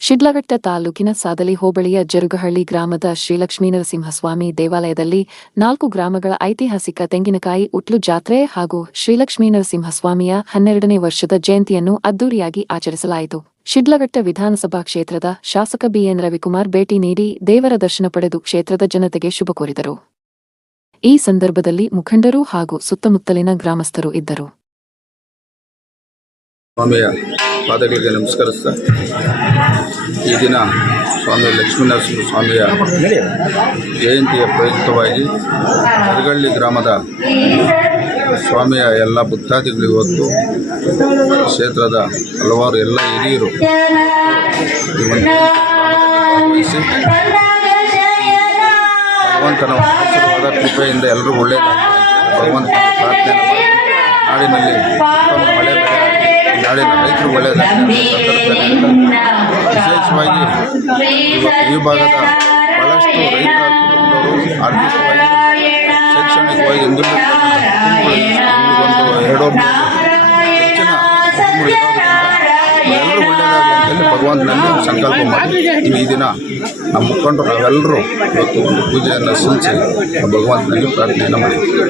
ಶಿಡ್ಲಘಟ್ಟ ತಾಲೂಕಿನ ಸಾದಲಿ ಹೋಬಳಿಯ ಜರುಗಹಳ್ಳಿ ಗ್ರಾಮದ ಶ್ರೀಲಕ್ಷ್ಮೀ ನರಸಿಂಹಸ್ವಾಮಿ ದೇವಾಲಯದಲ್ಲಿ ನಾಲ್ಕು ಗ್ರಾಮಗಳ ಐತಿಹಾಸಿಕ ತೆಂಗಿನಕಾಯಿ ಉಟ್ಲು ಜಾತ್ರೆ ಹಾಗೂ ಶ್ರೀಲಕ್ಷ್ಮೀ ನರಸಿಂಹಸ್ವಾಮಿಯ ಹನ್ನೆರಡನೇ ವರ್ಷದ ಜಯಂತಿಯನ್ನು ಅದ್ದೂರಿಯಾಗಿ ಆಚರಿಸಲಾಯಿತು. ಶಿಡ್ಲಘಟ್ಟ ವಿಧಾನಸಭಾ ಕ್ಷೇತ್ರದ ಶಾಸಕ ಬಿಎನ್ ರವಿಕುಮಾರ್ ಭೇಟಿ ನೀಡಿ ದೇವರ ದರ್ಶನ ಪಡೆದು ಕ್ಷೇತ್ರದ ಜನತೆಗೆ ಶುಭ ಕೋರಿದರು. ಈ ಸಂದರ್ಭದಲ್ಲಿ ಮುಖಂಡರು ಹಾಗೂ ಸುತ್ತಮುತ್ತಲಿನ ಗ್ರಾಮಸ್ಥರು ಇದ್ದರು. ಸ್ವಾಮಿಯ ಪಾದಗಳಿಗೆ ನಮಸ್ಕರಿಸ್ತಾ, ಈ ದಿನ ಸ್ವಾಮಿ ಲಕ್ಷ್ಮೀನರಸಿಂಹ ಸ್ವಾಮಿಯ ಜಯಂತಿಯ ಪ್ರಯುಕ್ತವಾಗಿ ಅರಗಳ್ಳಿ ಗ್ರಾಮದ ಸ್ವಾಮಿಯ ಎಲ್ಲ ಭಕ್ತಾದಿಗಳು ಇವತ್ತು ಕ್ಷೇತ್ರದ ಹಲವಾರು ಎಲ್ಲ ಹಿರಿಯರು ಭಗವಂತನ ಆಶೀರ್ವಾದ, ಕೃಪೆಯಿಂದ ಎಲ್ಲರೂ ಒಳ್ಳೆಯದಾಗಲಿ ಭಗವಂತನ ಪ್ರಾರ್ಥನೆ ನಾಡಿನಲ್ಲಿ ಮಳೆ ಅನ್ನೋ ಸಂದರ್ಭದಲ್ಲಿ ವಿಶೇಷವಾಗಿ ಈ ಭಾಗದ ಬಹಳಷ್ಟು ರೈತ ಕುಟುಂಬದವರು ಆರ್ಥಿಕವಾಗಿ, ಶೈಕ್ಷಣಿಕವಾಗಿ ಒಂದು ಎರಡೋ ಹೆಚ್ಚಿನ ಕುಟುಂಬಗಳು ಎಲ್ಲರೂ ಒಳ್ಳೆಯದಾಗಲಿ ಅಂತೇಳಿ ಭಗವಂತನಲ್ಲಿ ಸಂಕಲ್ಪ ಮಾಡಿ ಈ ದಿನ ನಮ್ಮ ಮುಖಂಡರು ನಾವೆಲ್ಲರೂ ಇವತ್ತು ಒಂದು ಪೂಜೆಯನ್ನು ಸಲ್ಲಿಸಿ ಭಗವಂತನಲ್ಲಿ ಪ್ರಾರ್ಥನೆಯನ್ನು ಮಾಡಿದ್ದೀವಿ